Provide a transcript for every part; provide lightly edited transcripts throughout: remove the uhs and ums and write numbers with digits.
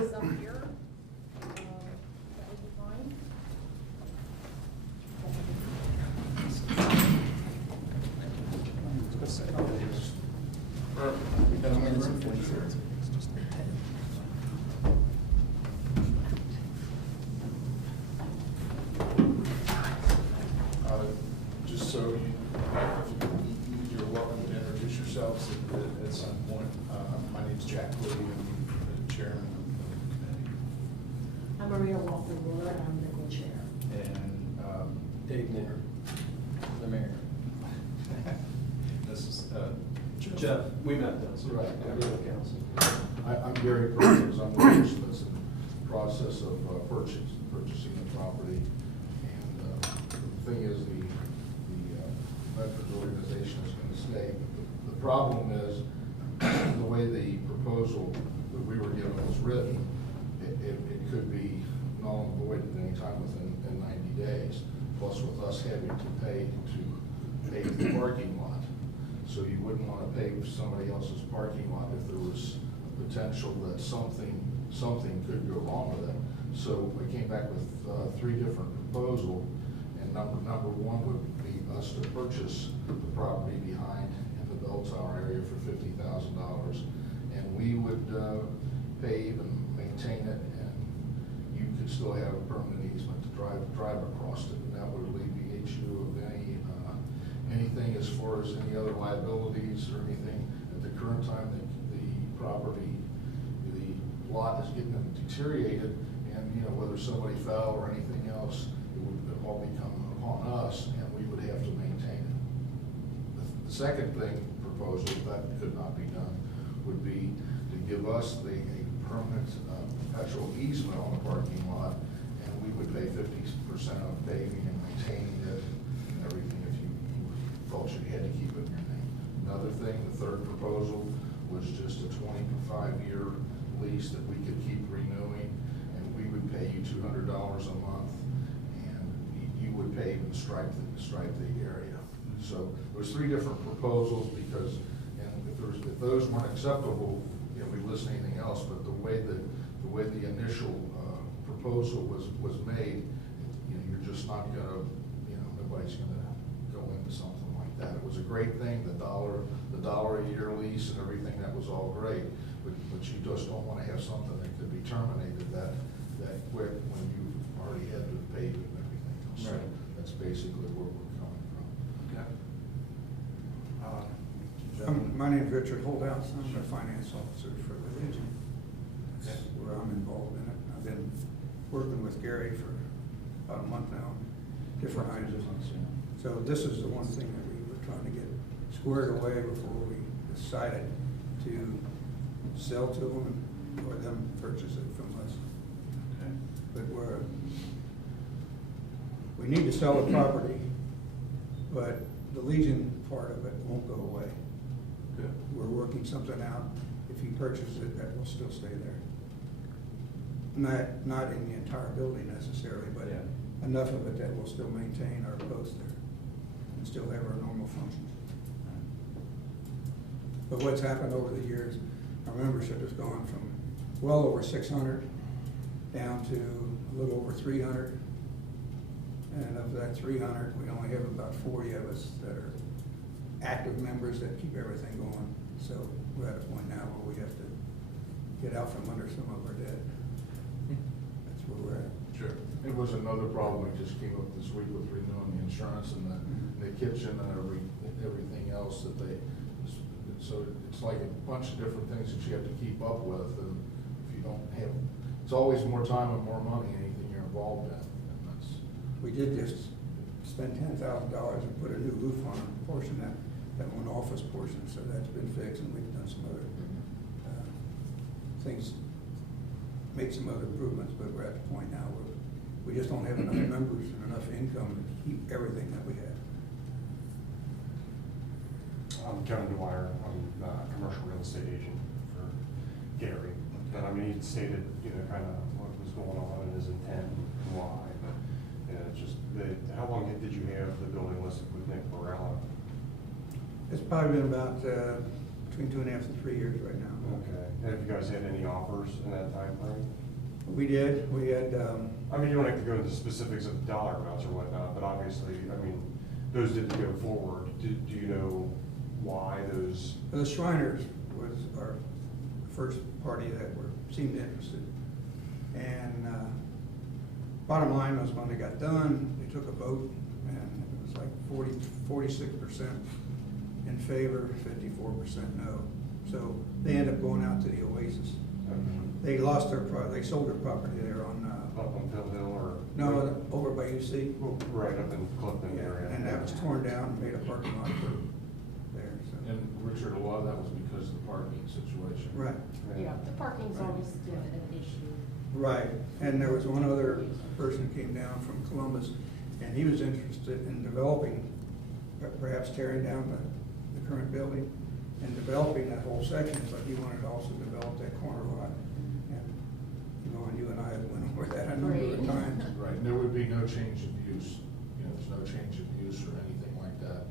this up here, that would be fine. Just so you're welcome to introduce yourselves at some point. My name's Jack Lee, I'm the chairman of the committee. I'm Maria Walker-Willer, and I'm the co-chair. And Dave Moore, the mayor. this is Jeff, we met those. Right. We're the council. I'm Gary Perkins. I'm the person that's in the process of purchasing the property. And the thing is, the veterans organization is going to stay. The problem is the way the proposal that we were given was written, it could be null and void at any time within 90 days. Plus, with us having to pay the parking lot. So you wouldn't want to pay for somebody else's parking lot if there was potential that something could go wrong with it. So we came back with three different proposals, and number one would be us to purchase the property behind in the bell tower area for $50,000, and we would pave and maintain it, and you could still have a permanent easement to drive across it, and that would alleviate you of anything as far as any other liabilities or anything. At the current time, the property, the lot is getting deteriorated, and whether somebody fell or anything else, it would all become upon us, and we would have to maintain it. The second proposal that could not be done would be to give us a permanent perpetual easement on the parking lot, and we would pay 50% of paving and maintaining it and everything if you thought you had to keep it in your name. Another thing, the third proposal was just a 25-year lease that we could keep renewing, and we would pay you $200 a month, and you would pave and stripe the area. So there's three different proposals because, and if those weren't acceptable, we list anything else. But the way the initial proposal was made, you're just not gonna, nobody's gonna go into something like that. It was a great thing, the dollar a year lease and everything, that was all great. But you just don't want to have something that could be terminated that quick when you already had to pay it and everything else. Right. So that's basically where we're coming from. Okay. My name is Richard Holdhouse. I'm the finance officer for the Legion. That's where I'm involved in it. I've been working with Gary for about a month now, different items. So this is the one thing that we were trying to get squared away before we decided to sell to them or them purchase it from us. Okay. But we need to sell the property, but the Legion part of it won't go away. Good. We're working something out. If he purchases it, that will still stay there. Not in the entire building necessarily, but Yeah. enough of it that we'll still maintain our post there and still have our normal functions. But what's happened over the years, our membership has gone from well over 600 down to a little over 300. And of that 300, we only have about 40 of us that are active members that keep everything going. So we're at a point now where we have to get out from under some of our debt. That's where we're at. Sure. It was another problem we just came up this week with renewing the insurance and the kitchen and everything else that so it's like a bunch of different things that you have to keep up with, and if you don't have, it's always more time and more money anything you're involved in, and that's. We did just spend $10,000 and put a new roof on a portion, that one office portion, so that's been fixed, and we've done some other things, made some other improvements, but we're at the point now where we just don't have enough members and enough income to keep everything that we have. I'm Kevin Dwyer. I'm a commercial real estate agent for Gary. But I mean, he stated, kind of what was going on and his intent and why. But it's just, how long did you have the building listed with Nick Barella? It's probably been about 2 between 2.5 and 3 years right now. Okay. And have you guys had any offers in that time frame? We did, we had, I mean, you don't have to go into specifics of dollar amounts or whatnot, but obviously, I mean, those didn't go forward. Do you know why those? the Shriners was our first party that seemed interested. And bottom line was when they got done, they took a vote, and it was like 46% in favor, 54% no. So they ended up going out to the Oasis. They lost they sold their property there on, Up on Pill Hill or? no, over by UC. Oh, right, up in Clifton area. And that was torn down, and made a parking lot for there, so. And Richard, a lot of that was because of the parking situation. Right, Yeah, the parking's always been an issue. right. And there was one other person who came down from Columbus, and he was interested in developing, perhaps tearing down the current building and developing that whole section, but he wanted to also develop that corner lot. And, you and I have went over that a number of Right. times. Right, and there would be no change of use, there's no change of use or anything like that.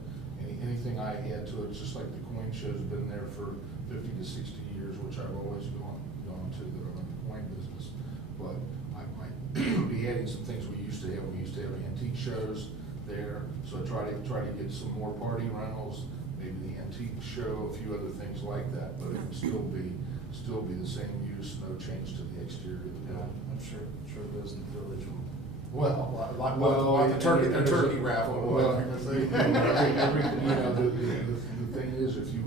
Anything I add to it, it's just like the coin show's been there for 50 to 60 years, which I've always gone to that are in the coin business. But I might be adding some things we used to have. We used to have antique shows there, so I try to get some more party rentals, maybe the antique show, a few other things like that, but it would still be the same use, no change to the exterior of the building. I'm sure those in the village will. Well, like the turkey and there's turkey a- raffle. Well, the thing is, if you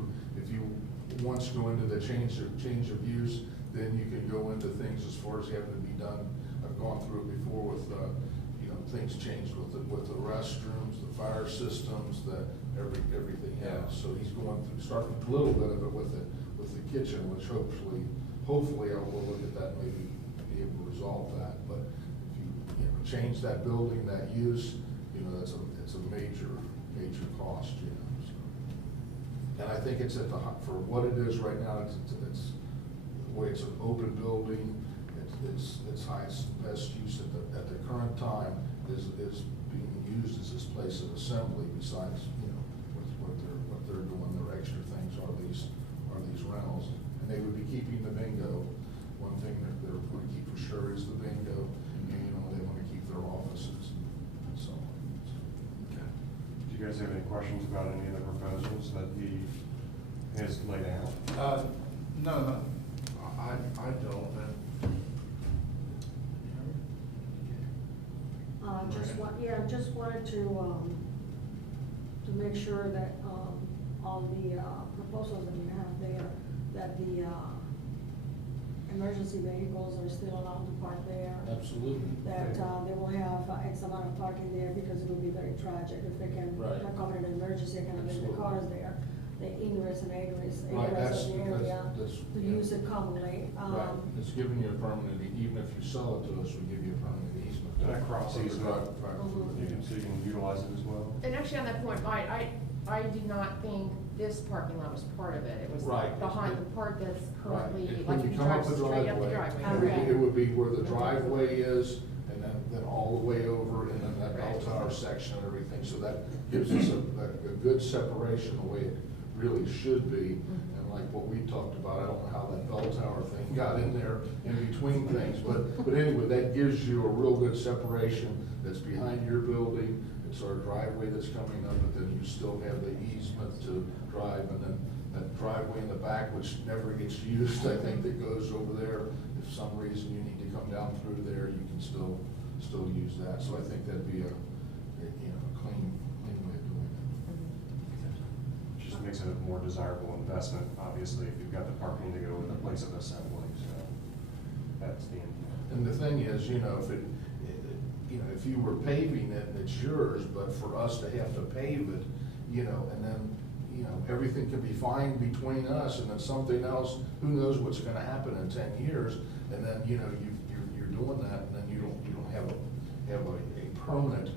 once go into the change of use, then you can go into things as far as having to be done. I've gone through it before with, things changed with the restrooms, the fire systems, everything else. So he's going through, starting a little bit of it with the kitchen, which hopefully I will look at that, maybe be able to resolve that. But if you change that building, that use, it's a major cost, so. And I think it's for what it is right now, it's the way it's an open building, its highest, best use at the current time is being used as this place of assembly, besides, what they're doing, their extra things are these rentals. And they would be keeping the bingo. One thing that they're going to keep for sure is the bingo, and, they want to keep their offices and so on. Okay. Do you guys have any questions about any of the proposals that he has laid out? No. I don't. Just wanted to make sure that, all the, proposals that you have there, that the, emergency vehicles are still allowed to park there. Absolutely. That, they will have X amount of parking there, because it would be very tragic if they can Right. accommodate an emergency, kind of leave the Absolutely. cars there. The ingress and egress Right, of the area, that's, to use it commonly. right, it's giving you a permanent, even if you sell it to us, we give you a permanent easement. That cross easement. Mhm. So you can utilize it as well? And actually, on that point, I did not think this parking lot was part of it. It was Right. behind the part that's currently, Right. like When you you come drive up the straight up the driveway, driveway. Okay. it would be where the driveway is, and then all the way over, and then that bell Right. tower section and everything, so that gives us a good separation, the way it really should be. And like what we talked about, I don't know how that bell tower thing got in there in between things, but anyway, that gives you a real good separation that's behind your building. It's our driveway that's coming up, but then you still have the easement to drive, and then that driveway in the back, which never gets used, I think, that goes over there. If some reason you need to come down through there, you can still use that. So I think that'd be a clean way of doing it. Just makes it a more desirable investment, obviously, if you've got the parking to go with the place of assembly, so that's the intent. And the thing is, if you were paving it, it's yours, but for us to have to pave it, and then, everything can be fine between us, and then something else, who knows what's gonna happen in 10 years, and then, you're doing that, and then you don't have a permanent,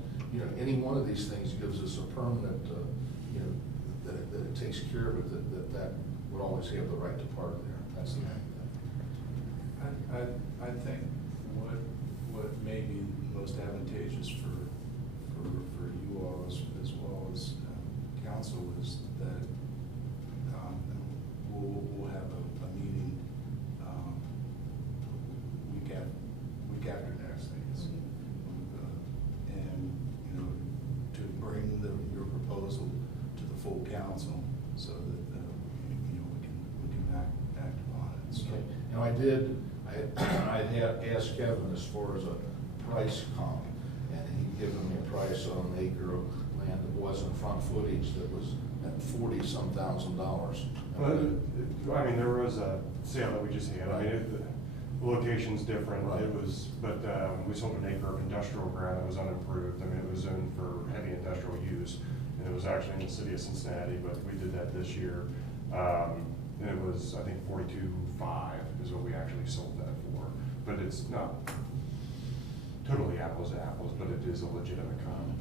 any one of these things gives us a permanent, that it takes care of it, that would always have the right to park there. That's the main thing. I think what may be most advantageous for you all as well as council is that council so that, you know, we can act upon it, so. Okay, and I had asked Kevin as far as a price comp, and he'd given me a price on an acre of land that wasn't front footage, that was at $40-some thousand. Well, I mean, there was a sale that we just had, I mean, the location's different, Right. it was, but, we sold an acre of industrial ground that was unimproved, I mean, it was zoned for heavy industrial use, and it was actually in the city of Cincinnati, but we did that this year. And it was, I think, 42.5 is what we actually sold that for, but it's not totally apples to apples, but it is a legitimate comp.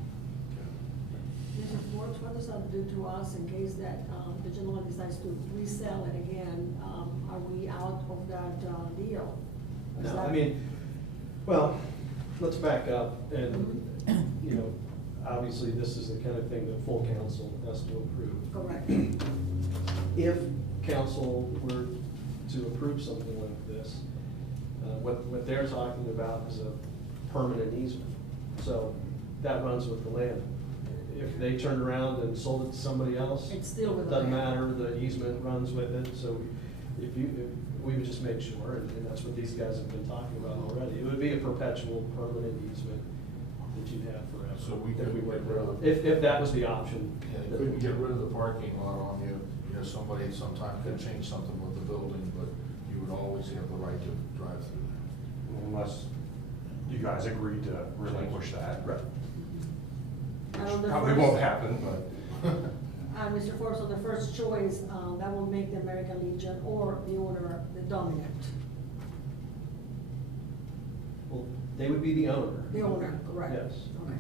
Mr. Forbes, what does that do to us in case that, the gentleman decides to resell it again? Are we out of that, deal? Is No, that- I mean, well, let's back up and, you know, obviously this is the kind of thing that full council has to approve. Correct. If council were to approve something like this, what they're talking about is a permanent easement. So that runs with the land. If they turned around and sold it to somebody else, It's still with the doesn't land. matter, the easement runs with it. So if we would just make sure, and that's what these guys have been talking about already, it would be a perpetual permanent easement that you'd have forever. So we if couldn't went get rid of- If that was the option. Yeah, they couldn't get rid of the parking lot on you, you know, somebody sometime could change something with the building, but you would always have the right to drive through there. Unless you guys agree to relinquish that. Right. And on the Probably first- won't happen, but. Mr. Forbes, on the first choice, that will make the American Legion or the owner the dominant. Well, they would be the owner. The owner, correct? Yes. Okay.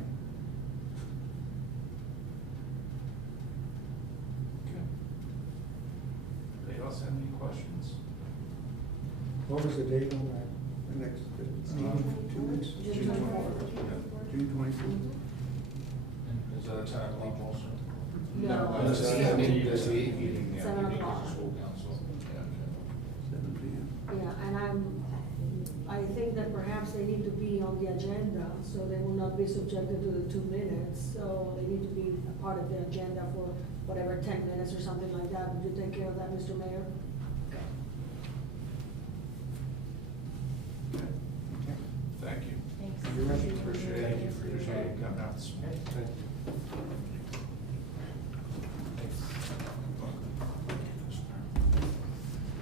Okay. Anybody else have any questions? What was the date on that? The next, meeting? 2 weeks? June 24th. June 24th? Is that a 10 o'clock also? No. That's the Seven. evening, that's the evening, yeah, 7 evening is o'clock. the school council. Yeah, 7 p.m. Yeah, and I think that perhaps they need to be on the agenda, so they will not be subjected to the 2 minutes. So they need to be a part of the agenda for whatever, 10 minutes or something like that. Would you take care of that, Mr. Mayor? Okay. Thank you. Thanks. You're right. Appreciate you coming out this morning.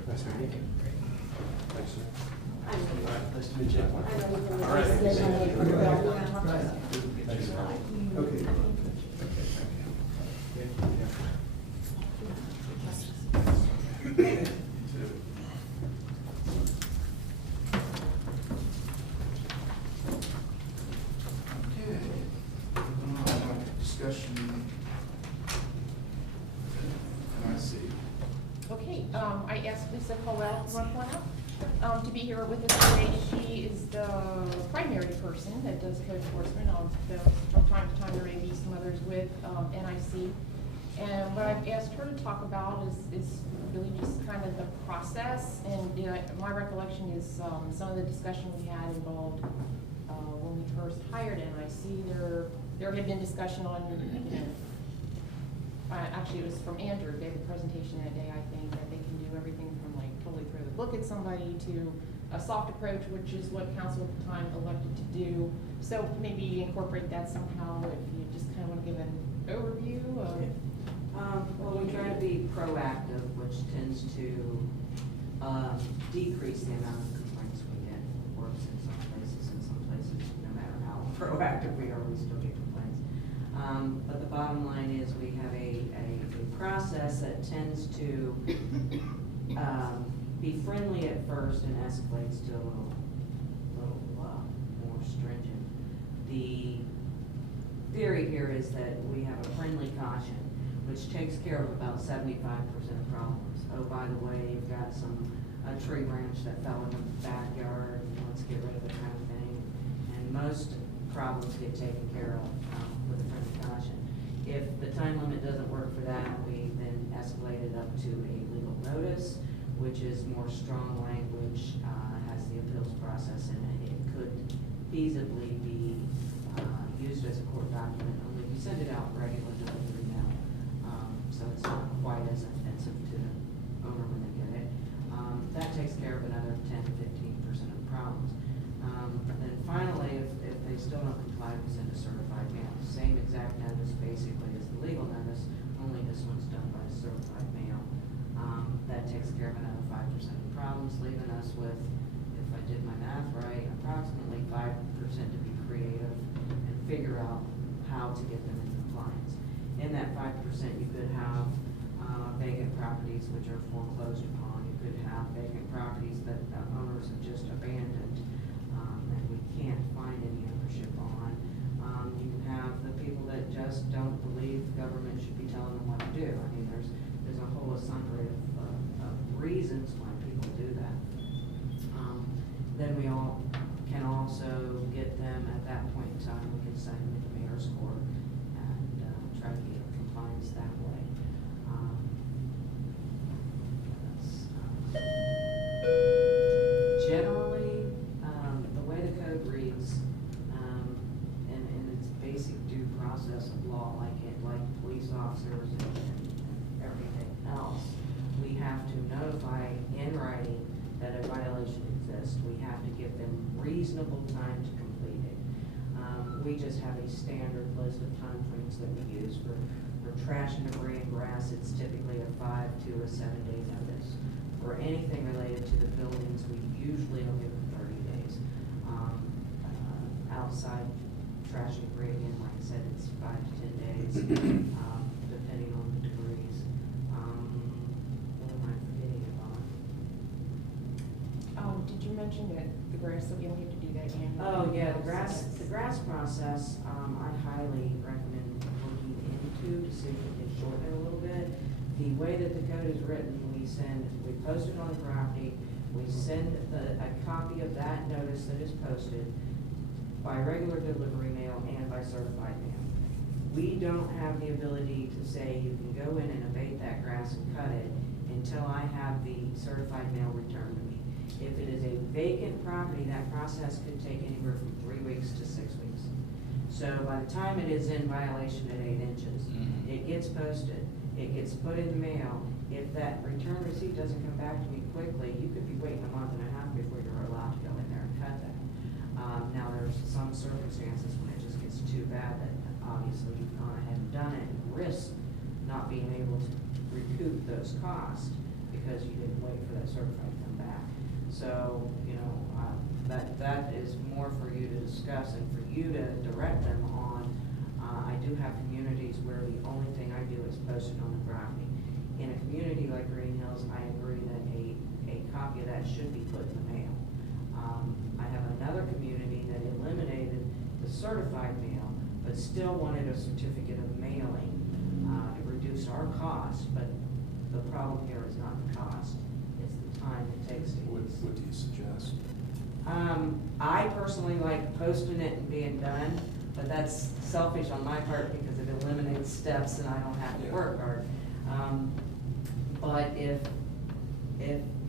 Nice to meet you. Thanks, sir. I know. Nice to meet you. I know we can- All right. Thanks. Okay. Okay. Discussion. And I see. Okay, I asked Lisa Colwell from Rockwell, to be here with us today. She is the primary person that does code enforcement. From time to time, there may be some others with, NIC. And what I've asked her to talk about is really just kind of the process. And, you know, my recollection is, some of the discussion we had involved, when we first hired NIC, there had been discussion on, you know, actually, it was from Andrew, gave a presentation that day, I think, that they can do everything from like totally throw the book at somebody to a soft approach, which is what council at the time elected to do. So maybe incorporate that somehow, if you just kind of want to give an overview of. Well, we try to be proactive, which tends to decrease the amount of complaints we get. It works in some places, no matter how proactive we are, we still get complaints. But the bottom line is we have a process that tends to be friendly at first and escalates to a little more stringent. The theory here is that we have a friendly caution, which takes care of about 75% of problems. Oh, by the way, you've got a tree branch that fell in the backyard, and let's get rid of it, kind of thing. And most problems get taken care of with a friendly caution. If the time limit doesn't work for that, we then escalate it up to a legal notice, which is more strong language, has the appeals process in it. It could feasibly be used as a court document, only we send it out regularly through email. so it's not quite as offensive to the owner when they get it. That takes care of another 10 to 15% of the problems. Then finally, if they still don't comply, we send a certified mail. Same exact notice basically as the legal notice, only this one's done by a certified mail. That takes care of another 5% of the problems, leaving us with, if I did my math right, approximately 5% to be creative and figure out how to get them in compliance. In that 5%, you could have vacant properties which are foreclosed upon. You could have vacant properties that owners have just abandoned, and we can't find any ownership on. You can have the people that just don't believe the government should be telling them what to do. I mean, there's a whole assembly of reasons why people do that. Then we all can also get them at that point in time, we can send them to the mayor's court and try to get compliance that way. Generally, the way the code reads, and its basic due process of law, like police officers and everything else, we have to notify in writing that a violation exists. We have to give them reasonable time to complete it. We just have a standard list of timeframes that we use for trash and debris and grass. It's typically a 5 to a 7 day notice. For anything related to the buildings, we usually will give them 30 days. Outside trash and debris, again, like I said, it's 5 to 10 days, depending on the degrees. What am I forgetting about? Did you mention that the grass, that we don't have to do that annually? Oh, yeah, the grass process, I highly recommend looking into to see if we can shorten it a little bit. The way that the code is written, we post it on the property, we send a copy of that notice that is posted by regular delivery mail and by certified mail. We don't have the ability to say you can go in and abate that grass and cut it until I have the certified mail returned to me. If it is a vacant property, that process could take anywhere from 3 weeks to 6 weeks. So by the time it is in violation at 8 inches, it gets posted, it gets put in the mail. If that return receipt doesn't come back to me quickly, you could be waiting a month and a half before you're allowed to go in there and cut that. Now there's some circumstances when it just gets too bad that obviously you've gone ahead and done it and risk not being able to recoup those costs because you didn't wait for that certified to come back. So, that is more for you to discuss and for you to direct them on. I do have communities where the only thing I do is post it on the property. In a community like Greenhills, I agree that a copy of that should be put in the mail. I have another community that eliminated the certified mail, but still wanted a certificate of mailing to reduce our cost, but the problem here is not the cost, it's the time it takes to get What do you suggest? I personally like posting it and being done, but that's selfish on my part because it eliminates steps and I don't have to work hard. But if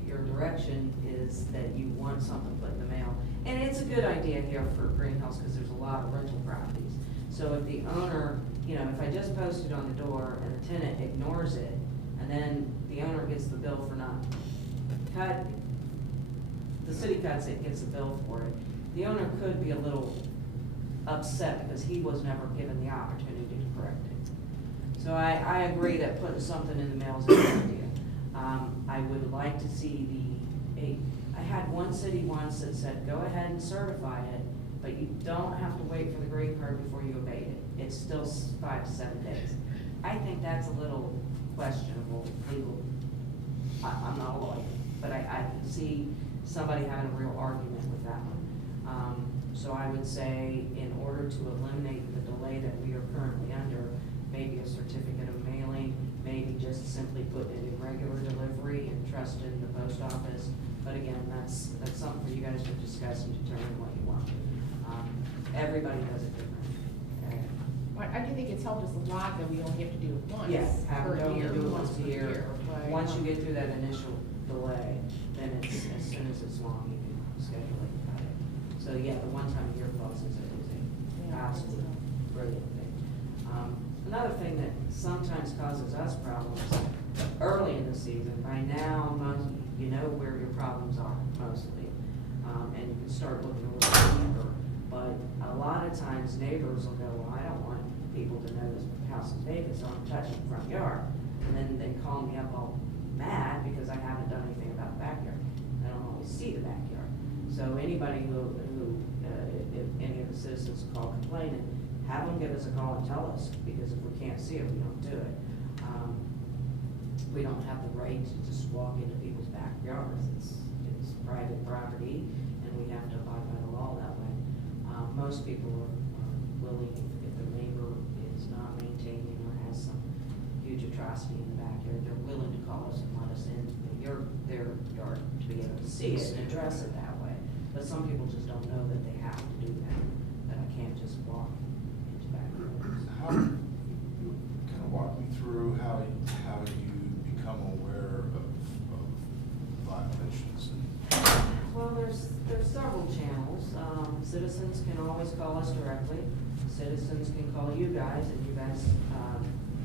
your direction is that you want something put in the mail, and it's a good idea here for Greenhouse because there's a lot of rental properties. So if the owner, if I just post it on the door and the tenant ignores it, and then the owner gets the bill for not cut, the city cuts it, gets a bill for it. The owner could be a little upset because he was never given the opportunity to correct it. So I agree that putting something in the mail is a good idea. I would like to see I had one city once that said, go ahead and certify it, but you don't have to wait for the green card before you abate it. It's still 5 to 7 days. I think that's a little questionable legal. I'm not a lawyer, but I can see somebody having a real argument with that one. So I would say in order to eliminate the delay that we are currently under, maybe a certificate of mailing, maybe just simply put it in regular delivery and trust in the post office. But again, that's something for you guys to discuss and determine what you want. Everybody does it differently. Okay? I do think it's helped us a lot that we only have to do it once. Yes, have per it go year, and do it once a per year. but, Once you get through that initial delay, then it's, as soon as it's long, you can schedule it and cut it. So yeah, the one time a year clause is an absolute brilliant thing. Another thing that sometimes causes us problems early in the season, by now, you know where your problems are mostly. And you can start looking a little deeper. But a lot of times neighbors will go, well, I don't want people to know this house is vacant, so I'm touching the front yard. And then they call me up all mad because I haven't done anything about the backyard. I don't always see the backyard. So anybody who if any of the citizens call complaining, have them give us a call and tell us, because if we can't see it, we don't do it. We don't have the right to just walk into people's backyards. It's private property, and we have to abide by the law that way. Most people are willing, if their neighbor is not maintaining or has some huge atrocity in the backyard, they're willing to call us and let us in their yard to be able to see it and address it that way. But some people just don't know that they have to do that I can't just walk into backyards. How, kind of walk me through how you become aware of violations and. Well, there's several channels. Citizens can always call us directly. Citizens can call you guys, and you guys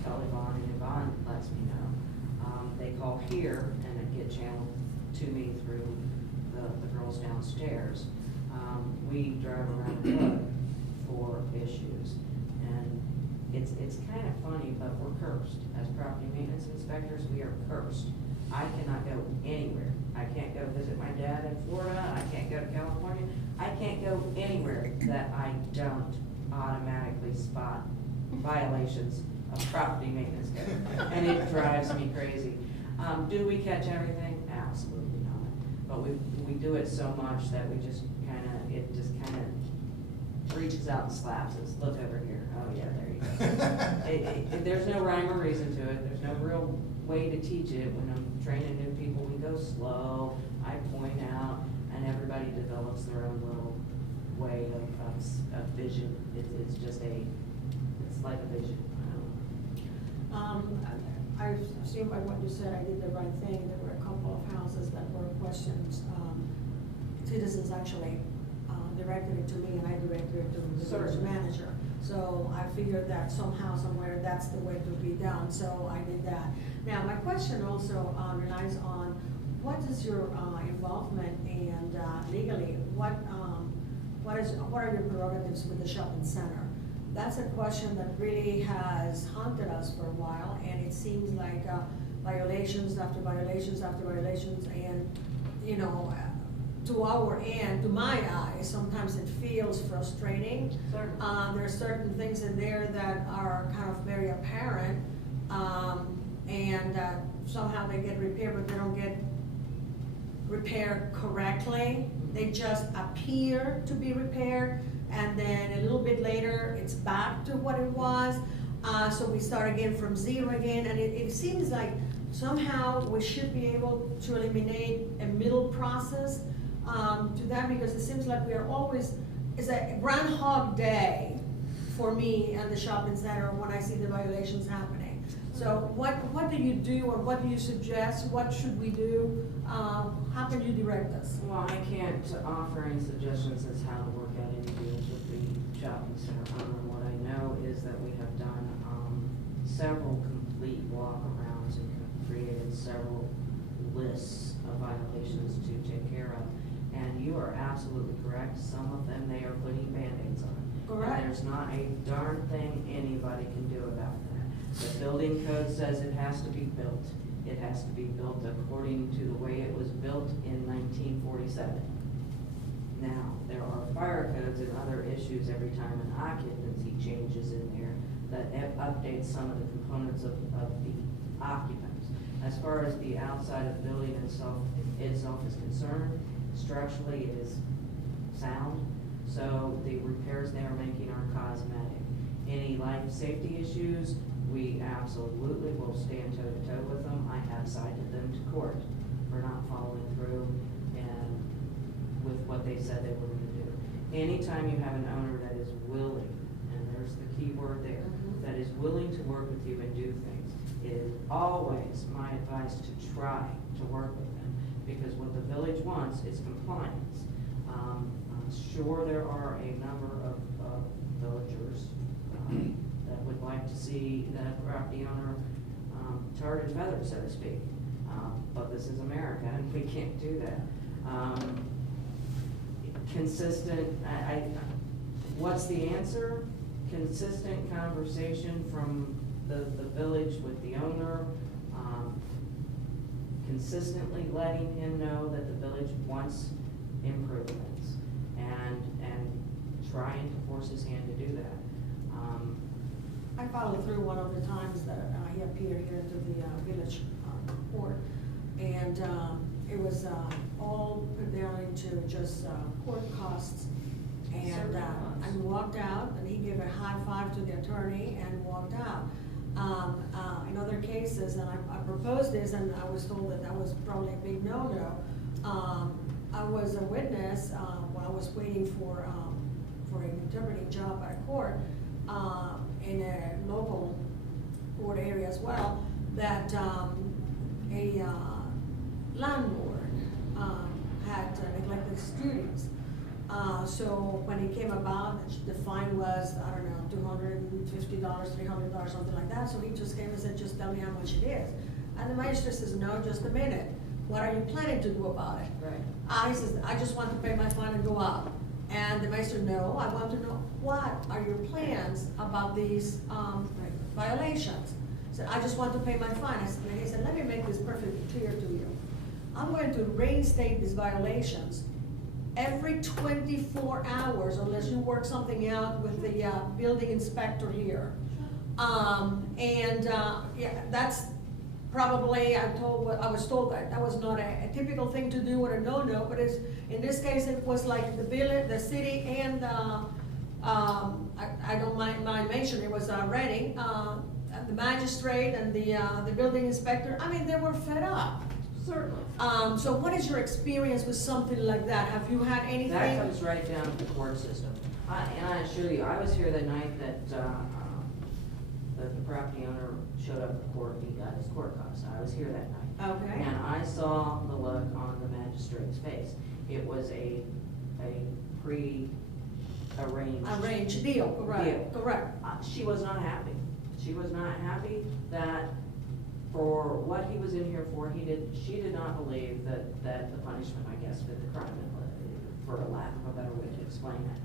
tell Yvonne, and Yvonne lets me know. They call here, and it get channeled to me through the girls downstairs. We drive around the clock for issues, and it's kind of funny, but we're cursed. As property maintenance inspectors, we are cursed. I cannot go anywhere. I can't go visit my dad in Florida. I can't go to California. I can't go anywhere that I don't automatically spot violations of property maintenance code. And it drives me crazy. Do we catch everything? Absolutely not. But we do it so much that we just it just kind of reaches out and slaps us. Look over here. Oh yeah, there you go. There's no rhyme or reason to it. There's no real way to teach it. When I'm training new people, we go slow. I point out, and everybody develops their own little way of vision. It's just it's like a vision. I assume by what you said, I did the right thing. There were a couple of houses that were questions. Citizens actually directed it to me, and I directed it to the village manager. So I figured that somehow, somewhere, that's the way to be done, so I did that. Now, my question also relies on, what is your involvement and legally, what are your prerogatives with the shopping center? That's a question that really has haunted us for a while, and it seems like violations after violations after violations, and, you know, to our end, to my eyes, sometimes it feels frustrating. There are certain things in there that are kind of very apparent, and somehow they get repaired, but they don't get repaired correctly. They just appear to be repaired, and then a little bit later, it's back to what it was. So we start again from zero again, and it seems like somehow we should be able to eliminate a middle process to that, because it seems like we are always, it's a Groundhog Day for me at the shopping center when I see the violations happening. So what do you do, or what do you suggest? What should we do? How can you direct us? Well, I can't offer any suggestions as how to work out any deals with the shopping center. What I know is that we have done several complete walkarounds and created several lists of violations to take care of. And you are absolutely correct. Some of them, they are putting Band-Aids on. Correct. And there's not a darn thing anybody can do about that. The building code says it has to be built. It has to be built according to the way it was built in 1947. Now, there are fire codes and other issues every time an occupancy changes in there that updates some of the components of the occupants. As far as the outside of the building itself is concerned, structurally it is sound, so the repairs they are making are cosmetic. Any life safety issues, we absolutely will stand toe to toe with them. I have cited them to court for not following through and with what they said they were going to do. Anytime you have an owner that is willing, and there's the key word there, that is willing to work with you and do things, it is always my advice to try to work with them, because what the village wants is compliance. I'm sure there are a number of villagers that would like to see the property owner tarred and feathered, so to speak. But this is America, and we can't do that. Consistent, what's the answer? Consistent conversation from the village with the owner, consistently letting him know that the village wants improvements, and trying to force his hand to do that. I followed through one of the times that he appeared here to the village court, and it was all put down into just court costs. And I walked out, and he gave a high five to the attorney and walked out. In other cases, and I proposed this, and I was told that that was probably a big no-no. I was a witness when I was waiting for an interpreting job at a court in a local court area as well, that a landlord had neglected students. So when it came about, the fine was, I don't know, $250, $300, something like that. So he just came and said, just tell me how much it is. And the magistrate says, no, just a minute. What are you planning to do about it? Right. I says, I just want to pay my fine and go out. And the magistrate, no, I want to know, what are your plans about these violations? So I just want to pay my fine. And he said, let me make this perfectly clear to you. I'm going to reinstate these violations every 24 hours unless you work something out with the building inspector here. Yeah, that's probably, I was told that was not a typical thing to do or a no-no, but in this case it was like the village, the city, and I don't mind mentioning, it was Reading, the magistrate and the building inspector. I mean, they were fed up. Certainly. So what is your experience with something like that? Have you had anything? That comes right down to the court system. And I assure you, I was here the night that the property owner showed up at court, and he got his court costs. I was here that night. Okay. And I saw the look on the magistrate's face. It was a pre-arranged. Arranged deal, correct, correct. She was not happy. She was not happy that for what he was in here for, she did not believe that the punishment, I guess, fit the crime, for a lack of a better way to explain that.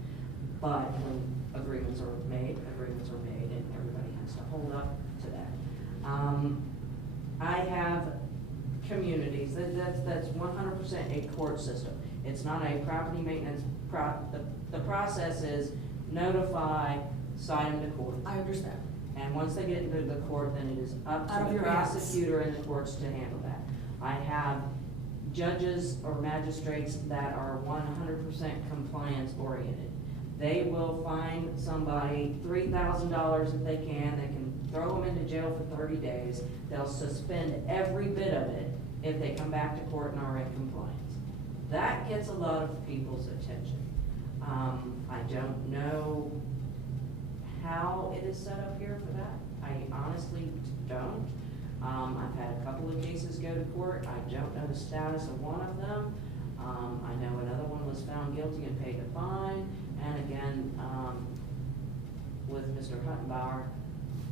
But when agreements are made, and everybody has to hold up to that. I have communities, that's 100% a court system. It's not a property maintenance, the process is notify, cite them to court. I understand. And once they get into the court, then it is up Out of to the your hands. prosecutor and the courts to handle that. I have judges or magistrates that are 100% compliance oriented. They will fine somebody $3,000 if they can. They can throw them into jail for 30 days. They'll suspend every bit of it if they come back to court and are in compliance. That gets a lot of people's attention. I don't know how it is set up here for that. I honestly don't. I've had a couple of cases go to court. I don't know the status of one of them. I know another one was found guilty and paid a fine. And again, with Mr. Huttenbauer,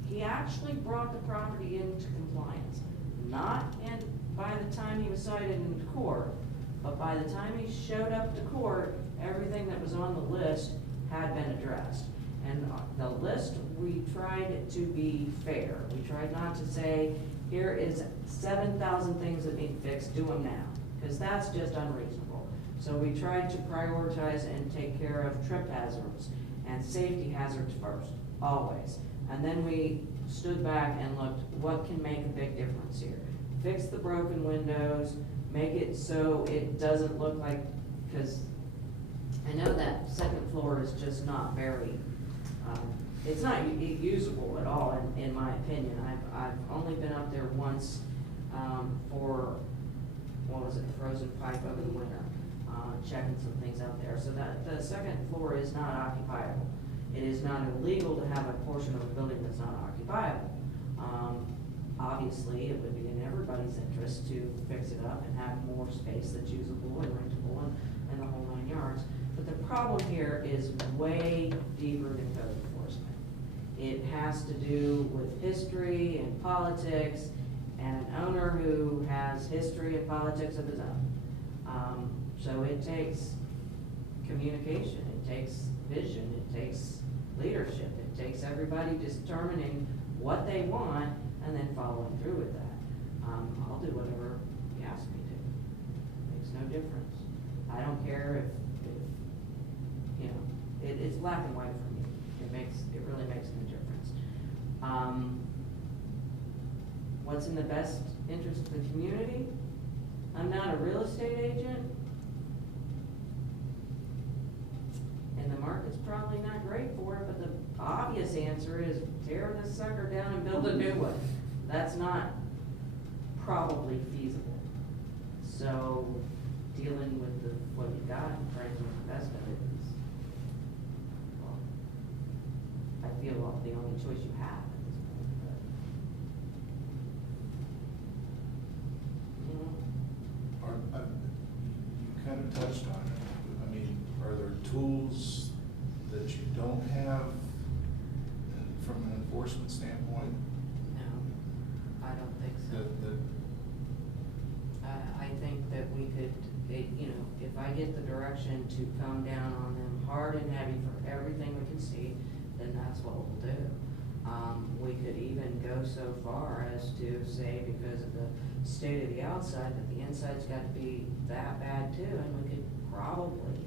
he actually brought the property into compliance. Not by the time he was cited in court, but by the time he showed up to court, everything that was on the list had been addressed. And the list, we tried to be fair. We tried not to say, here is 7,000 things that need fixed, do them now, because that's just unreasonable. So we tried to prioritize and take care of trip hazards and safety hazards first, always. And then we stood back and looked, what can make a big difference here? Fix the broken windows, make it so it doesn't look like, because I know that second floor is just not very, it's not usable at all, in my opinion. I've only been up there once for, what was it, frozen pipe over the winter, checking some things out there. So that the second floor is not occupiable. It is not illegal to have a portion of a building that's not occupiable. Obviously, it would be in everybody's interest to fix it up and have more space that's usable and rentable and the whole 9 yards. But the problem here is way deeper than code enforcement. It has to do with history and politics, and an owner who has history and politics of his own. So it takes communication, it takes vision, it takes leadership, it takes everybody determining what they want and then following through with that. I'll do whatever you ask me to. Makes no difference. I don't care if you know, it's black and white for me. It really makes no difference. What's in the best interest of the community? I'm not a real estate agent. And the market's probably not great for it, but the obvious answer is tear this sucker down and build a new one. That's not probably feasible. So dealing with what you got and trying to make the best of it is, well, I feel the only choice you have at this point. But, you know, You kind of touched on it. I mean, are there tools that you don't have from an enforcement standpoint? no, I don't think so. That I think that we could, you know, if I get the direction to come down on them hard and heavy for everything we can see, then that's what we'll do. We could even go so far as to say, because of the state of the outside, that the inside's got to be that bad too, and we could probably,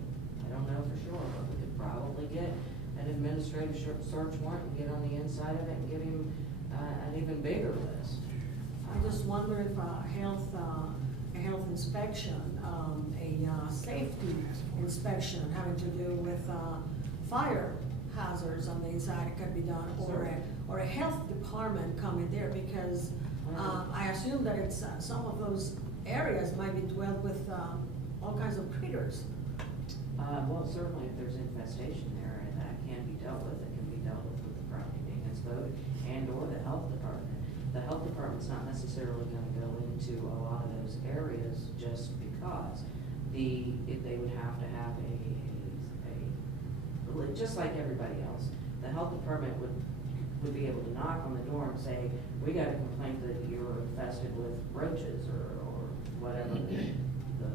I don't know for sure, but we could probably get an administrative search warrant and get on the inside of it and give him an even bigger list. I just wonder if a health inspection, a safety inspection having to do with fire hazards on the inside, it could be done, or a health department coming there, because I assume that it's some of those areas might be dwelled with all kinds of critters. Well, certainly if there's infestation there, that can be dealt with. It can be dealt with the property maintenance code and or the health department. The health department's not necessarily gonna go into a lot of those areas just because if they would have to have just like everybody else, the health department would be able to knock on the door and say, we got a complaint that you're infested with roaches or whatever, the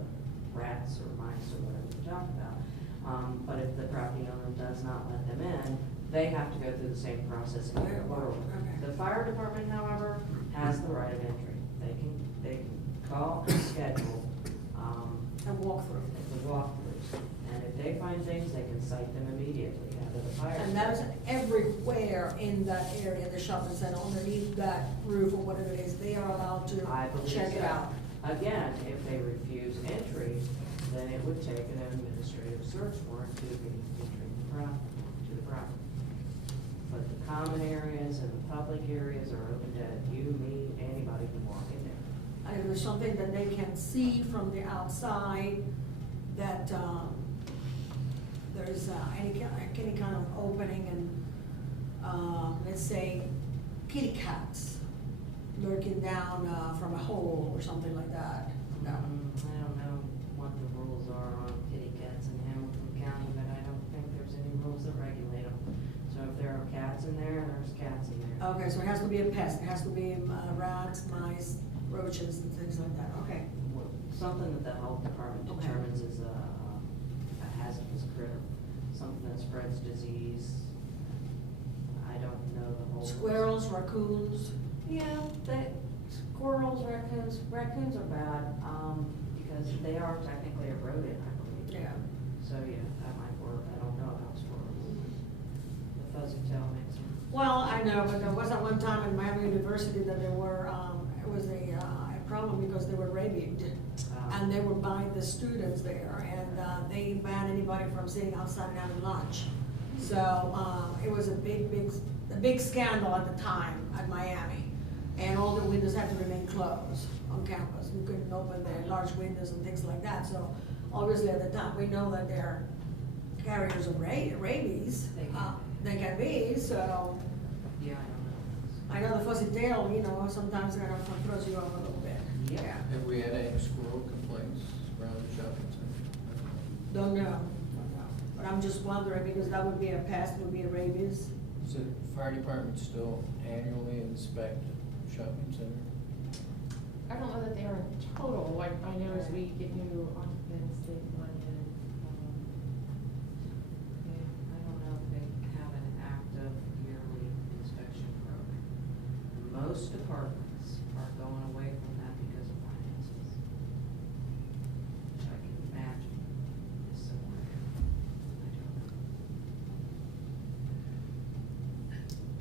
rats or mice or whatever we're talking about. But if the property owner does not let them in, they have to go through the same process and get forward. Okay. The fire department, however, has the right of entry. They can call and schedule, A walkthrough. the walkthroughs. And if they find things, they can cite them immediately out of the fire. And that is everywhere in that area, the shopping center, underneath that roof or whatever it is, they are allowed I to believe check it so. out. Again, if they refuse entry, then it would take an administrative search warrant to be entering to the property. But the common areas and the public areas are open to you, me, anybody can walk in there. And if there's something that they can see from the outside, that there's any kind of opening and, let's say, kitty cats lurking down from a hole or something like that. No. I don't know what the rules are on kitty cats in Hamilton County, but I don't think there's any rules that regulate them. So if there are cats in there, there's cats in there. Okay, so it has to be a pest, it has to be rats, mice, roaches, and things like that, okay. Something that the health department Okay. determines is a hazardous critter, something that spreads disease. I don't know the whole. Squirrels, raccoons. Yeah, squirrels, raccoons are bad, because they are technically a rodent, I believe. Yeah. So, yeah, that might work. I don't know about squirrels. The fuzzy tail makes them. Well, I know, but there was at one time in Miami University that there were, it was a problem because they were rabied. And they were buying the students there, and they banned anybody from sitting outside and having lunch. So, it was a big scandal at the time at Miami. And all the windows had to remain closed on campus. We couldn't open the large windows and things like that. So obviously at the time, we know that they're carriers of rabies. They can be, so. Yeah, I I know the fuzzy tail, you know, sometimes kind of throws you off a little bit. Yeah. Have we had any squirrel complaints around the shopping center? Don't know. But I'm just wondering, because that would be a pest, would be a rabies. Does the fire department still annually inspect shopping center? I don't know that they are in total, I know as we get new occupants, they want to, I don't know if they have an active yearly inspection program. Most departments are going away from that because of finances. Which I can imagine is similar here. I don't know.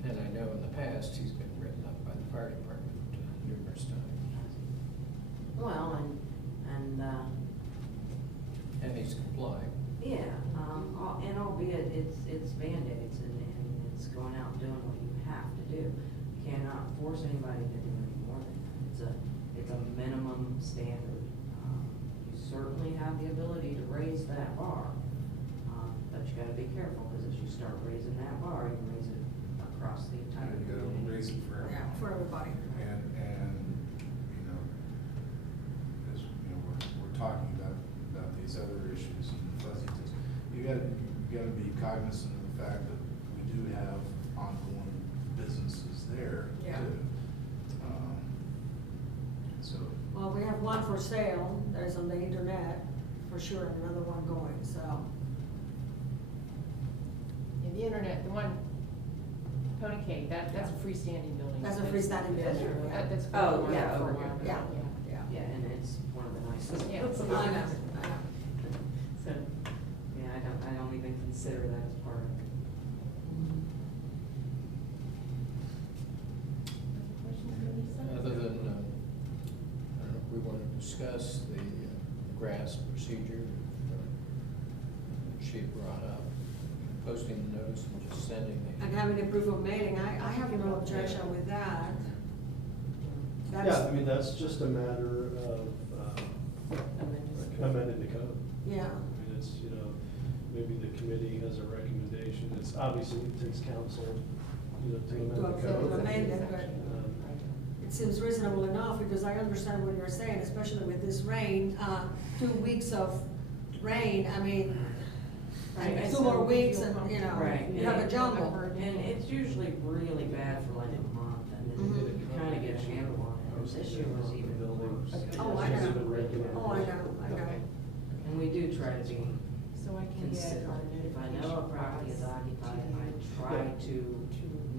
And I know in the past, he's been written up by the fire department numerous times. Well, and And he's complied. yeah, and albeit it's Band-Aids and it's going out and doing what you have to do. You cannot force anybody to do any more than that. It's a minimum standard. You certainly have the ability to raise that bar, but you gotta be careful, because as you start raising that bar, you raise it across the entire You gotta community. raise it for everyone. Yeah, for everybody. And, you know, as, you know, we're talking about these other issues and fuzzy things. You gotta be cognizant of the fact that we do have ongoing businesses there Yeah. too. So, Well, we have one for sale, there's on the internet, for sure, and another one going, so. yeah, the internet, the one, Pony Cave, that's a freestanding building. That's a freestanding That's- building, yeah. That's. Oh, for a yeah, while, for a over while, here. Yeah. Yeah, and it's one of the nicest. Yeah. I know. So, yeah, I don't even consider that as part of it. Other than, I don't know if we want to discuss the grass procedure she brought up, posting the notice and just sending the. And having a proof of mailing, I have no objection with that. Yeah, I mean, that's just a matter of, amending the code. Yeah, I mean, it's, you know, maybe the committee has a recommendation, it's obviously it takes council, you know, to amend the code. to amend it, but Um, it seems reasonable enough, because I understand what you're saying, especially with this rain, 2 weeks of rain, I mean, Right, and so 2 more we weeks, feel and, you know, Right. you have a jungle. And it's usually really bad for like a month, and then Mhm. you kind of get a handle on it. And this year was even worse. Oh, I know. Oh, I know. And we do try to be So I can get considerate. our If I know a property is occupied, I try to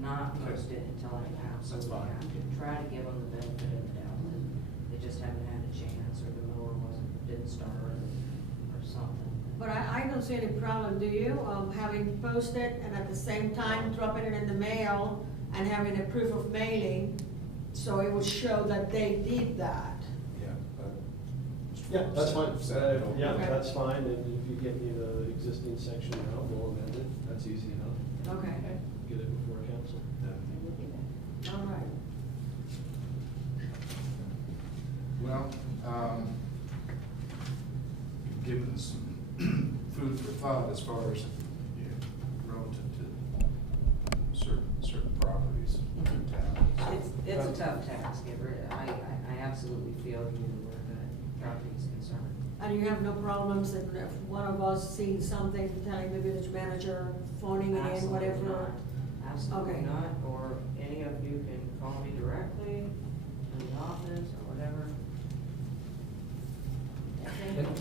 not post it until I absolutely have to. Try to give them the benefit of the doubt that they just haven't had a chance, or the mower didn't start, or something. But I don't see any problem, do you, having posted and at the same time dropping it in the mail and having a proof of mailing, so it would show that they did that? yeah. Yeah, that's fine. Yeah, Okay. that's fine, and if you give me the existing section now, we'll amend it, that's easy enough. Okay, Get it before council. all right. Well, given some food for thought as far as, you know, relative to certain properties in town. It's a tough task, I absolutely feel you where the property is concerned. And you have no problems if one of us sees something, telling the village manager, phoning it in, Absolutely whatever? not. Absolutely Okay. not, or any of you can call me directly in the office or whatever.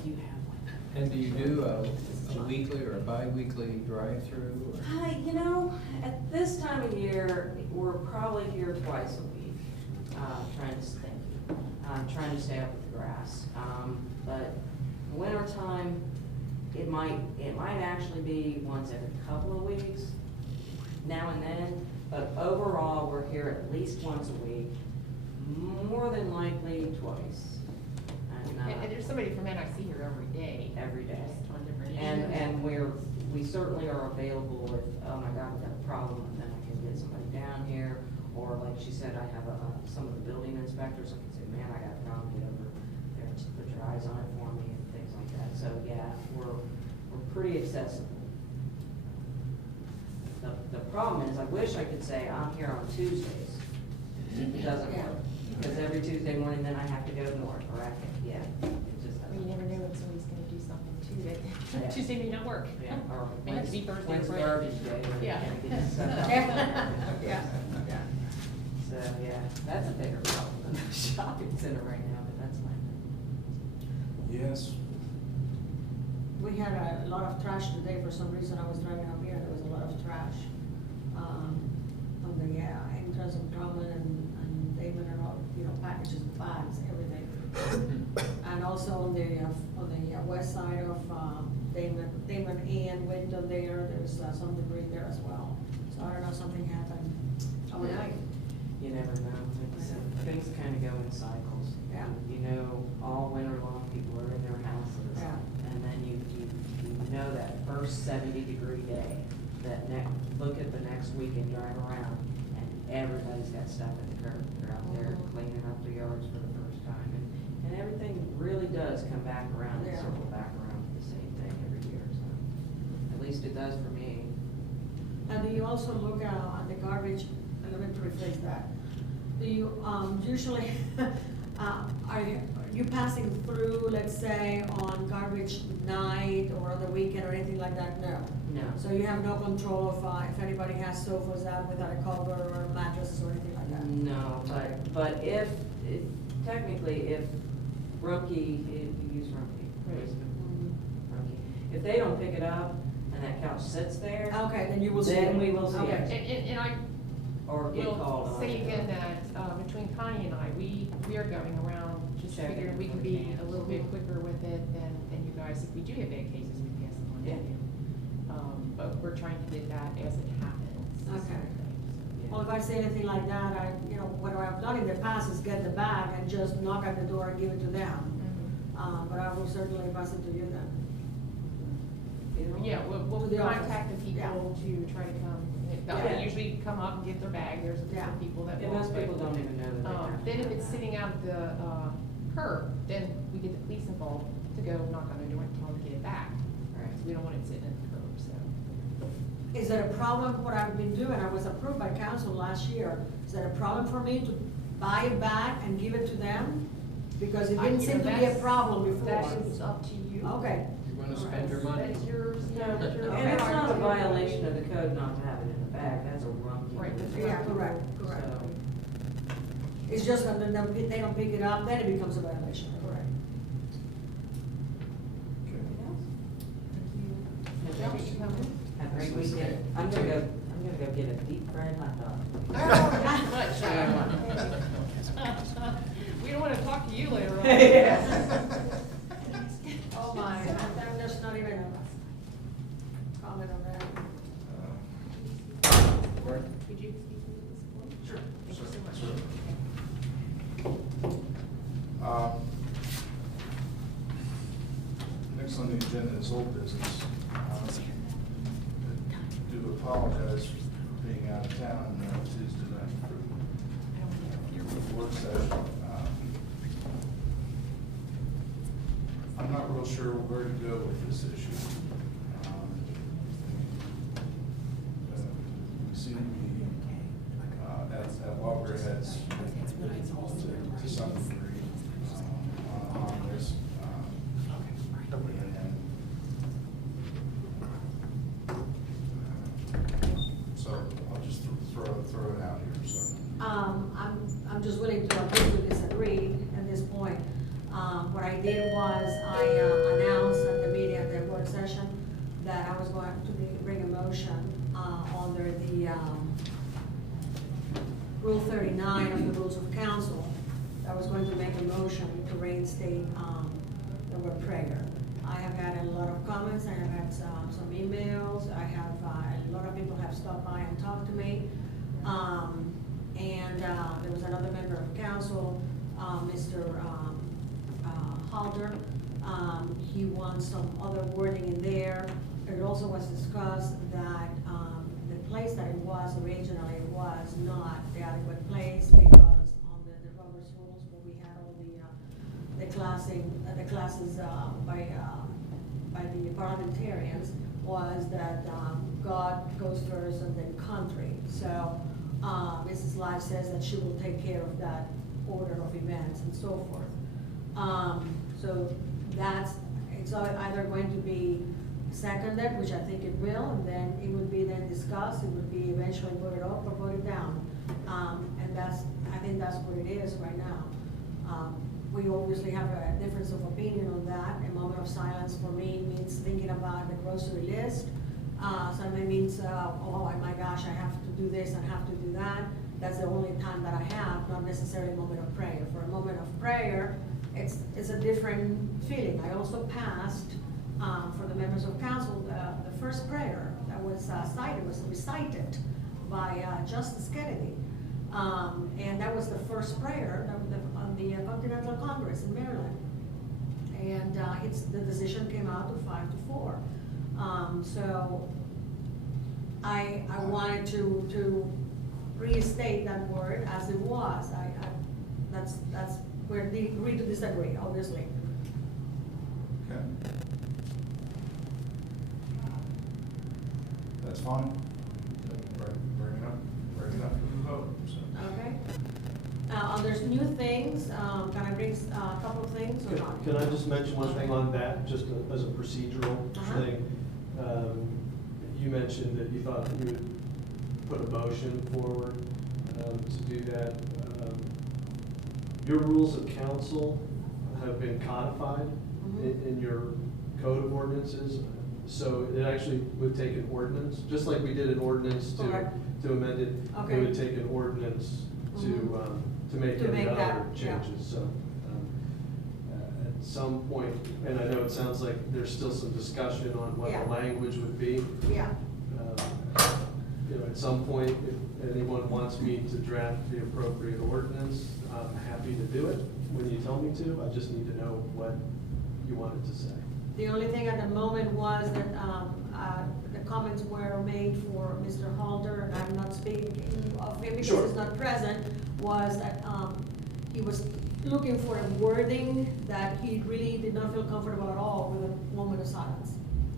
You have one. And do you do a weekly or a bi-weekly drive-through? or- Hi, you know, at this time of year, we're probably here twice a week, trying to stay up with the grass. But winter time, it might actually be once every couple of weeks, now and then. But overall, we're here at least once a week, more than likely twice. And there's somebody from NIC here every day. Every day. Just on different issues. And we certainly are available if, oh my God, we've got a problem, and then I can get somebody down here. Or like she said, I have some of the building inspectors, I can say, man, I got a problem, get over there, to put your eyes on it for me, and things like that. So, yeah, we're pretty accessible. The problem is, I wish I could say I'm here on Tuesdays. It doesn't work, because every Tuesday morning, then I have to go north, or I can, yeah, it just I mean, you doesn't. never know when somebody's gonna do something too that Yeah. Tuesday may not work. Yeah, or May have to be Thursday or when's Friday. garbage day, when you Yeah. can't get stuff out. Yeah, yeah. So, yeah, that's a bigger problem than the shopping center right now, but that's my thing. Yes, We had a lot of trash today, for some reason, I was driving up here, there was a lot of trash, on the, entrance of Drummond and Damon and all, packages, bags, everything. And also on the west side of, Damon and Winton there's some debris there as well. So I don't know, something happened overnight. You never know, like I said, things kind of go in cycles. Yeah. You know, all winter long, people are in their houses. Yeah. And then you know that first 70-degree day, look at the next week and drive around, and everybody's got stuff at the curb. They're out there Mhm. cleaning up the yards for the first time. And everything really does come back around and Yeah. circle back around to the same thing every year, so. At least it does for me. And do you also look at the garbage, and let me rephrase that. Do you, usually, are you passing through, let's say, on garbage night or on the weekend or anything like that? No. No. So you have no control of, if anybody has sofas out without a cover or mattresses or anything like that? No, but technically, if Rumpke, if you use Rumpke, if they don't pick it up and that couch sits there, Okay, then you will see. then it. we will see Okay. it. And I Or get called will on. say again that, between Connie and I, we are going around, just Checking figuring we can for be cans. a little bit quicker with it than you guys. If we do have bad cases, we pass them on to Yeah. you. But we're trying to get that as it happens. Okay. Yeah. Well, if I say anything like that, what I've done in the past is get the bag and just knock at the door and give it to them. Mhm. But I will certainly pass it to you then. You know? Yeah, we'll To the office. contact the people to try to come. Yeah. They usually come up and get their bag. There's a Yeah. few people that And will. most people don't even know that they have to Then if have it's that. sitting out the curb, then we get the police involved to go knock on their door and tell them to get it back. Right. We don't want it sitting at the curb, so. Is that a problem, what I've been doing? I was approved by council last year. Is that a problem for me to buy it back and give it to them? Because it didn't seem to be a problem before. That is up to you. Okay. You wanna spend your money. That's yours, No, yeah, that's your. and it's not a violation of the code not to have it in the bag, that's a Rumpke. Right, that's Yeah, correct. So, It's just that they don't pick it up, then it becomes a violation, correct? Thank you for coming. have a great weekend. I'm gonna go get a deep fried hot dog. We don't wanna talk to you later on. Oh my, I'm just not even a comment on that. Could you speak to this one? Sure. Thank you so much. Sure. Next on the agenda is old business. I do apologize for being out of town Tuesday night for work session. I'm not real sure where to go with this issue. We seem to be at loggerheads to some degree on this. So I'll just throw it out here, so. I'm just willing to agree to disagree at this point. What I did was I announced at the meeting, at the work session, that I was going to bring a motion under the Rule 39 of the Rules of Council. I was going to make a motion to reinstate the word prayer. I have had a lot of comments, I have had some emails, I have, a lot of people have stopped by and talked to me. And there was another member of council, Mr. Halter. He wants some other wording in there. It also was discussed that the place that it was originally was not the adequate place because on the Robert's rules, where we had all the classes by the parliamentarians, was that God goes first and then country. So Mrs. Live says that she will take care of that order of events and so forth. So it's either going to be seconded, which I think it will, and then it would be then discussed, it would be eventually voted up or voted down. And I think that's what it is right now. We obviously have a difference of opinion on that. A moment of silence for me means thinking about the grocery list. Some it means, oh my gosh, I have to do this, I have to do that. That's the only time that I have, not necessarily a moment of prayer. For a moment of prayer, it's a different feeling. I also passed, for the members of council, the first prayer that was recited by Justice Kennedy. And that was the first prayer on the Continental Congress in Maryland. And the decision came out to 5-4. So I wanted to restate that word as it was. That's where they agree to disagree, obviously. Okay. That's fine. Bring it up to the vote, so. Okay. There's new things. Can I bring a couple of things or not? Can I just mention one thing on that, just as a procedural thing? You mentioned that you thought you would put a motion forward to do that. Your rules of council have been codified in your code of ordinances, so it actually would take an ordinance, just like we did an ordinance to amend it. Okay. It would take an ordinance to make any other changes. So at some point, and I know it sounds like there's still some discussion on what the language would be. Yeah. At some point, if anyone wants me to draft the appropriate ordinance, I'm happy to do it when you tell me to. I just need to know what you wanted to say. The only thing at the moment was that the comments were made for Mr. Halter, and I'm not speaking of him because he's not present, was that he was looking for a wording that he really did not feel comfortable at all with a moment of silence.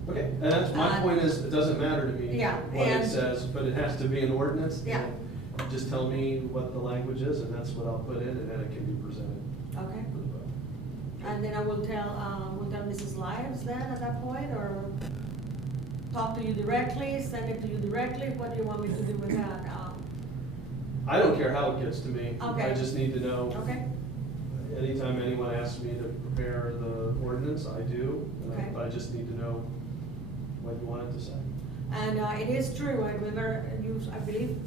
Okay, and that's my point is, it doesn't matter to me what it says, but it has to be an ordinance. Yeah. And just tell me what the language is, and that's what I'll put in, and then it can be presented. Okay. For the vote. And then I will tell Mrs. Lyons then at that point, or talk to you directly, send it to you directly? What do you want me to do with that? I don't care how it gets to me. Okay. I just need to know. Okay. Anytime anyone asks me to prepare the ordinance, I do. Okay. I just need to know what you wanted to say. And it is true, I remember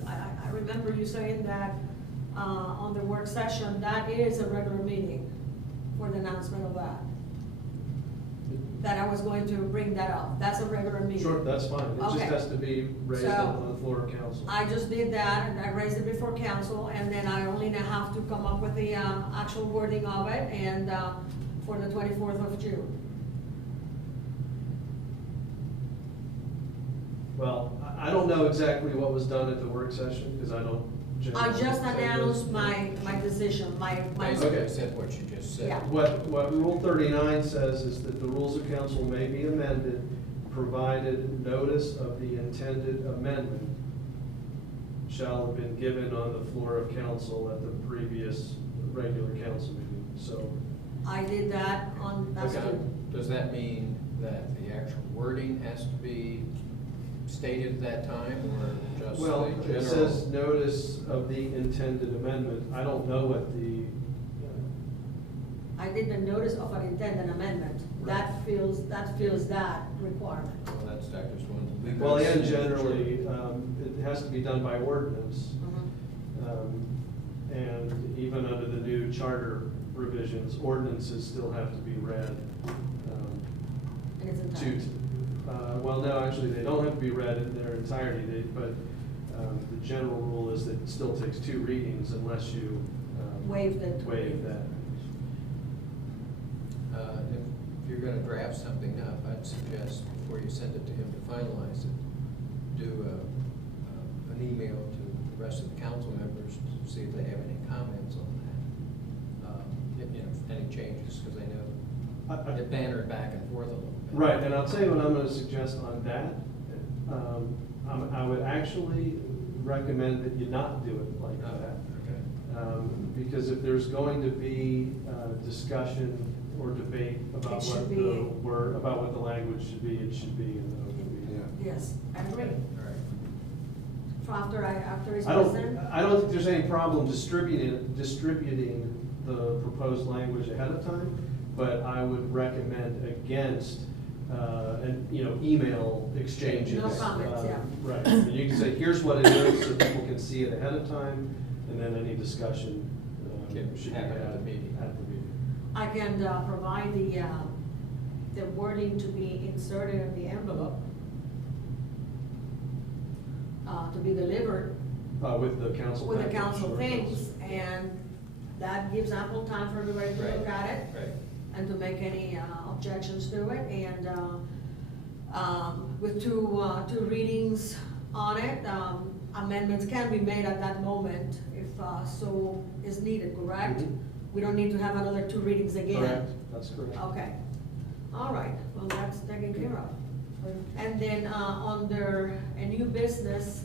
I remember you saying that on the work session, that is a regular meeting for the announcement of that. That I was going to bring that up. That's a regular meeting. Sure, that's fine. It just Okay. has to be raised So, on the floor of council. I just did that, and I raised it before council, and then I only now have to come up with the actual wording of it, and for the 24th of June. Well, I don't know exactly what was done at the work session, because I don't generally. I just announced my decision, my. Basically said what you just said. Yeah. What Rule 39 says is that the rules of council may be amended, provided notice of the intended amendment shall have been given on the floor of council at the previous regular council meeting, so. I did that on, that's Okay. good. Does that mean that the actual wording has to be stated at that time, or just Well, the general? it says notice of the intended amendment. I don't know what the, I did the notice of an intended amendment. That fills that requirement. Well, that's, I just wanted to leave. well, that and in. generally, it has to be done by ordinance. And even under the new charter revisions, ordinances still have to be read. In its To, entirety. well, no, actually, they don't have to be read in their entirety, but the general rule is that it still takes 2 readings unless you Waive the 2 waive readings. that. If you're gonna draft something up, I'd suggest before you send it to him to finalize it, do an email to the rest of the council members to see if they have any comments on that. Any changes, because I know it bannered back and forth a little bit. Right, and I'll tell you what I'm gonna suggest on that. I would actually recommend that you not do it like that. Okay. Because if there's going to be discussion or debate about It what should the be- word, about what the language should be, it should be in the OPD. Yes, I agree. All right. So after it's I don't think there's any problem distributing the proposed language ahead of time, but I would recommend against, email exchanges. No comments, yeah. Right, and you can say, here's what it is, so people can see it ahead of time, and then any discussion Can should be happen had at the meeting. At the meeting. I can provide the wording to be inserted in the envelope to be delivered With the council. with the package, council or things, and that gives ample time for everybody to look at it Right. and to make any objections to it, and with two readings on it, amendments can be made at that moment if so is needed, correct? Mhm. We don't need to have another 2 readings again? Correct, that's correct. Okay, all right, well, that's taken care of. And then, under a new business,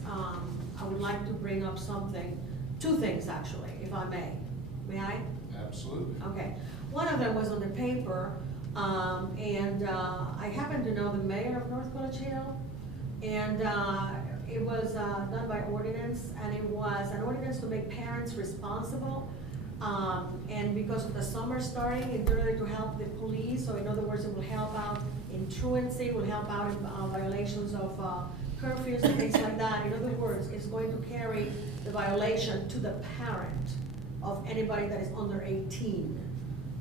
I would like to bring up something, 2 things actually, if I may. May I? Absolutely. Okay, one of them was on the paper, and I happen to know the mayor of North College Hill, and it was done by ordinance, and it was an ordinance to make parents responsible. And because of the summer starting, in order to help the police, so in other words, it will help out in truancy, will help out in violations of curfews and things like that. In other words, it's going to carry the violation to the parent of anybody that is under 18.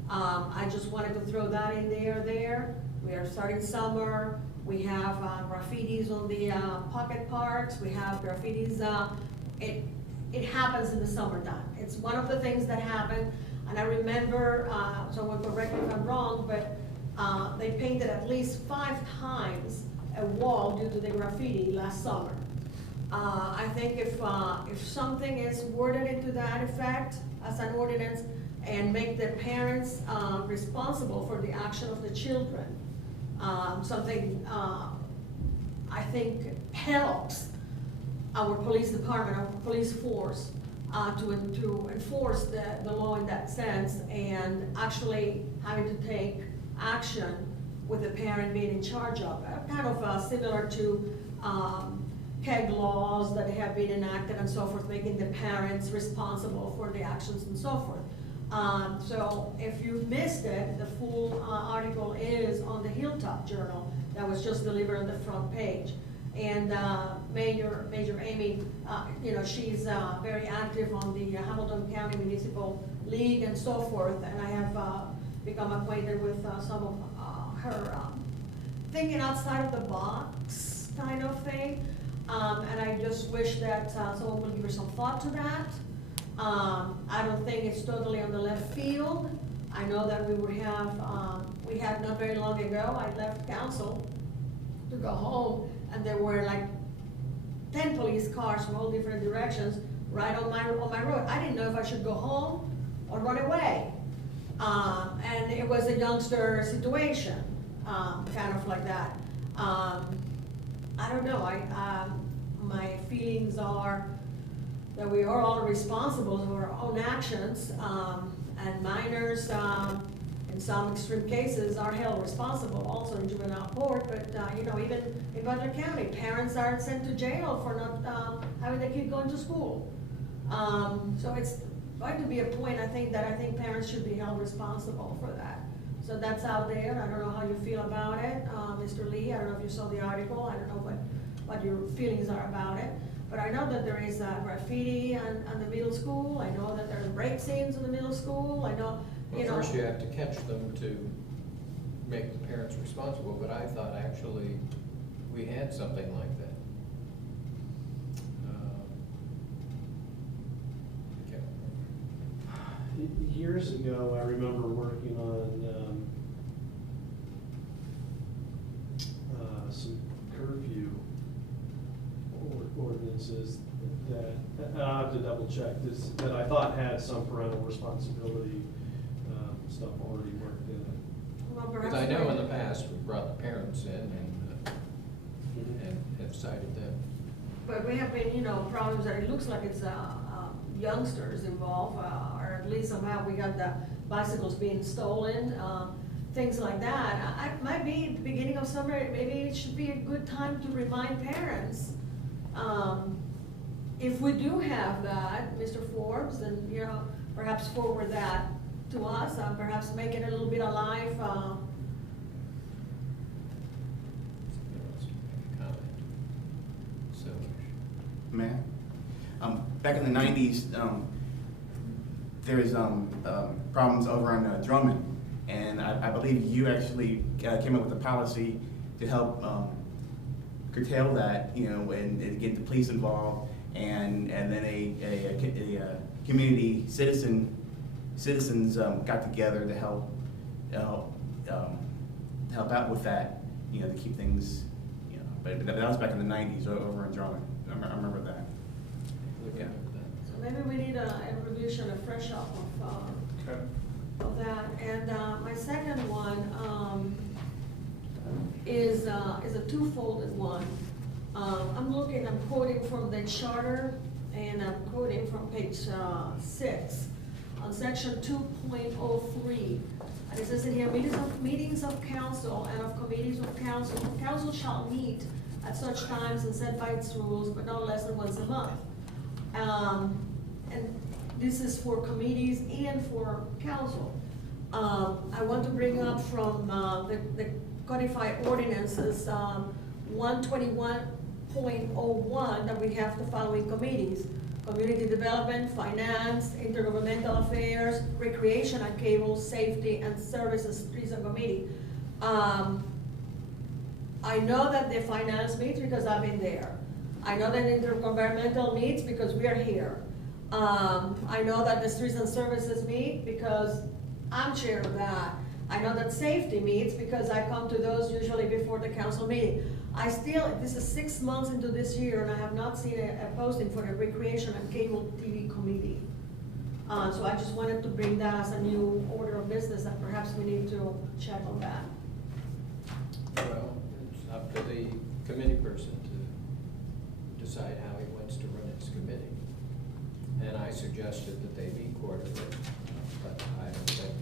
I just wanted to throw that in there. We are starting summer, we have graffitis on the pocket parks, we have graffitis, it happens in the summertime. It's one of the things that happen, and I remember, someone correct me if I'm wrong, but they painted at least 5 times a wall due to the graffiti last summer. I think if something is worded into that effect as an ordinance and make the parents responsible for the action of the children, something I think helps our police department, our police force, to enforce the law in that sense, and actually having to take action with the parent being in charge of it. Kind of similar to KEG laws that have been enacted and so forth, making the parents responsible for the actions and so forth. So if you missed it, the full article is on the Hilltop Journal that was just delivered on the front page. And Major Amy, she's very active on the Hamilton County Municipal League and so forth, and I have become acquainted with some of her thinking outside of the box kind of thing, and I just wish that someone would give her some thought to that. I don't think it's totally on the left field. I know that we had not very long ago, I left council to go home, and there were like 10 police cars from all different directions right on my road. I didn't know if I should go home or run away. And it was a youngster situation, kind of like that. I don't know, my feelings are that we are all responsible for our own actions, and minors, in some extreme cases, are held responsible also in juvenile court, but even in Butler County, parents are sent to jail for not having their kid going to school. So it's going to be a point, I think parents should be held responsible for that. So that's out there. I don't know how you feel about it, Mr. Lee. I don't know if you saw the article. I don't know what your feelings are about it. But I know that there is graffiti on the middle school. I know that there are break scenes in the middle school. I know, Well, first you have to catch them to make the parents responsible, but I thought actually we had something like that. I can't remember. Years ago, I remember working on some curfew ordinances that, I'll have to double check this, that I thought had some parental responsibility stuff already worked in it. well, perhaps. Because I know in the past, we brought the parents in and have cited them. But we have been, problems that it looks like it's youngsters involved, or at least somehow we got the bicycles being stolen. things like that. Might be at the beginning of summer, maybe it should be a good time to remind parents. If we do have that, Mr. Forbes, then, you know, perhaps forward that to us, perhaps make it a little bit alive. So, Man, back in the 90s, there was problems over on Drummond, and I believe you actually came up with a policy to help curtail that, you know, and get the police involved, and then a community citizens got together to help out with that, you know, to keep things, you know. But that was back in the 90s over in Drummond. I remember that. look Yeah. at that. So maybe we need a revision, a fresh up Okay. of that. And my second one is a twofold one. I'm quoting from the charter, and I'm quoting from page 6, on section 2.03. And it says in here, meetings of council and of committees of council. Council shall meet at such times and set by its rules, but not less than once a month. And this is for committees and for council. I want to bring up from the codified ordinances, 121.01, that we have the following committees: community development, finance, intergovernmental affairs, recreation and cable, safety and services, treason committee. I know that the finance meets because I've been there. I know that intergovernmental meets because we are here. I know that the streets and services meet because I'm chair of that. I know that safety meets because I come to those usually before the council meeting. This is 6 months into this year, and I have not seen a posting for the recreation and cable TV committee. So I just wanted to bring that as a new order of business, that perhaps we need to check on that. Well, it's up to the committee person to decide how he wants to run its committee. And I suggested that they meet quarterly, but I don't think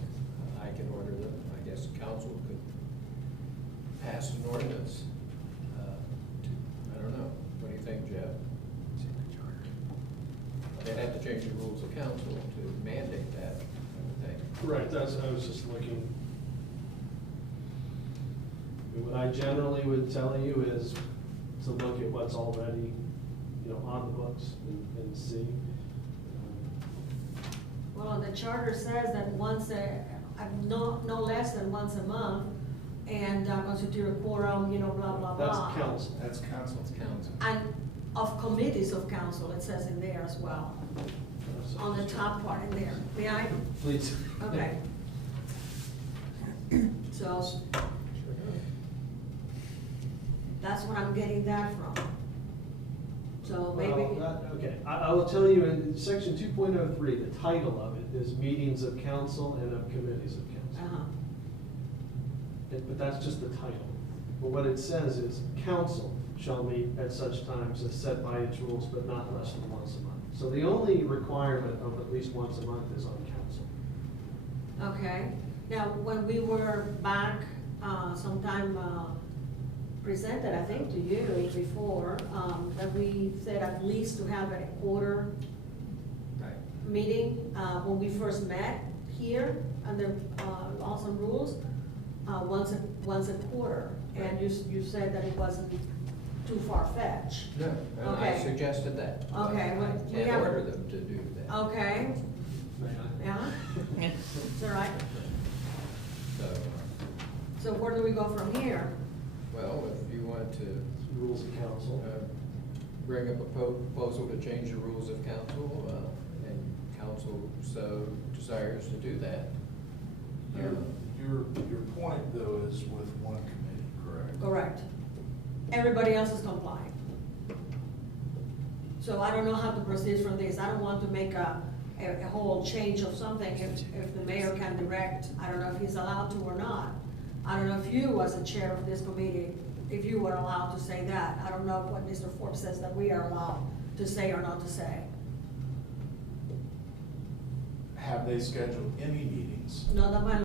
I can order them. I guess council could pass an ordinance. I don't know. What do you think, Jeff? They'd have to change the rules of council to mandate that, I would think. Right, I was just looking. What I generally would tell you is to look at what's already, you know, on the books and see. Well, the charter says that no less than once a month, and constitute a quorum, you know, blah, blah, blah. That's council. That's council. It's council. And of committees of council, it says in there as well, on the top part in there. May I? Please. Okay. So, that's where I'm getting that from. So maybe. Okay, I will tell you in section 2.03, the title of it is meetings of council and of committees of council. Uh-huh. But that's just the title. But what it says is, council shall meet at such times as set by its rules, but not less than once a month. So the only requirement of at least once a month is on council. Okay. Now, when we were back, sometime presented, I think, to you before, that we said at least to have a quarter Right. meeting, when we first met here under laws and rules, once a quarter. And you said that it wasn't too far-fetched. No, and I Okay. suggested that. but Okay, I well, we can't have- order them to do that. Okay, yeah, is that right? So, So where do we go from here? well, if you want to Rules of council. bring up a proposal to change the rules of council, and council so desires to do that. Your point, though, is with one committee, correct? Correct. Everybody else is complying. So I don't know how to proceed from this. I don't want to make a whole change of something if the mayor can direct. I don't know if he's allowed to or not. I don't know if you, as a chair of this committee, if you were allowed to say that. I don't know what Mr. Forbes says that we are allowed to say or not to say. Have they scheduled any meetings? No, that might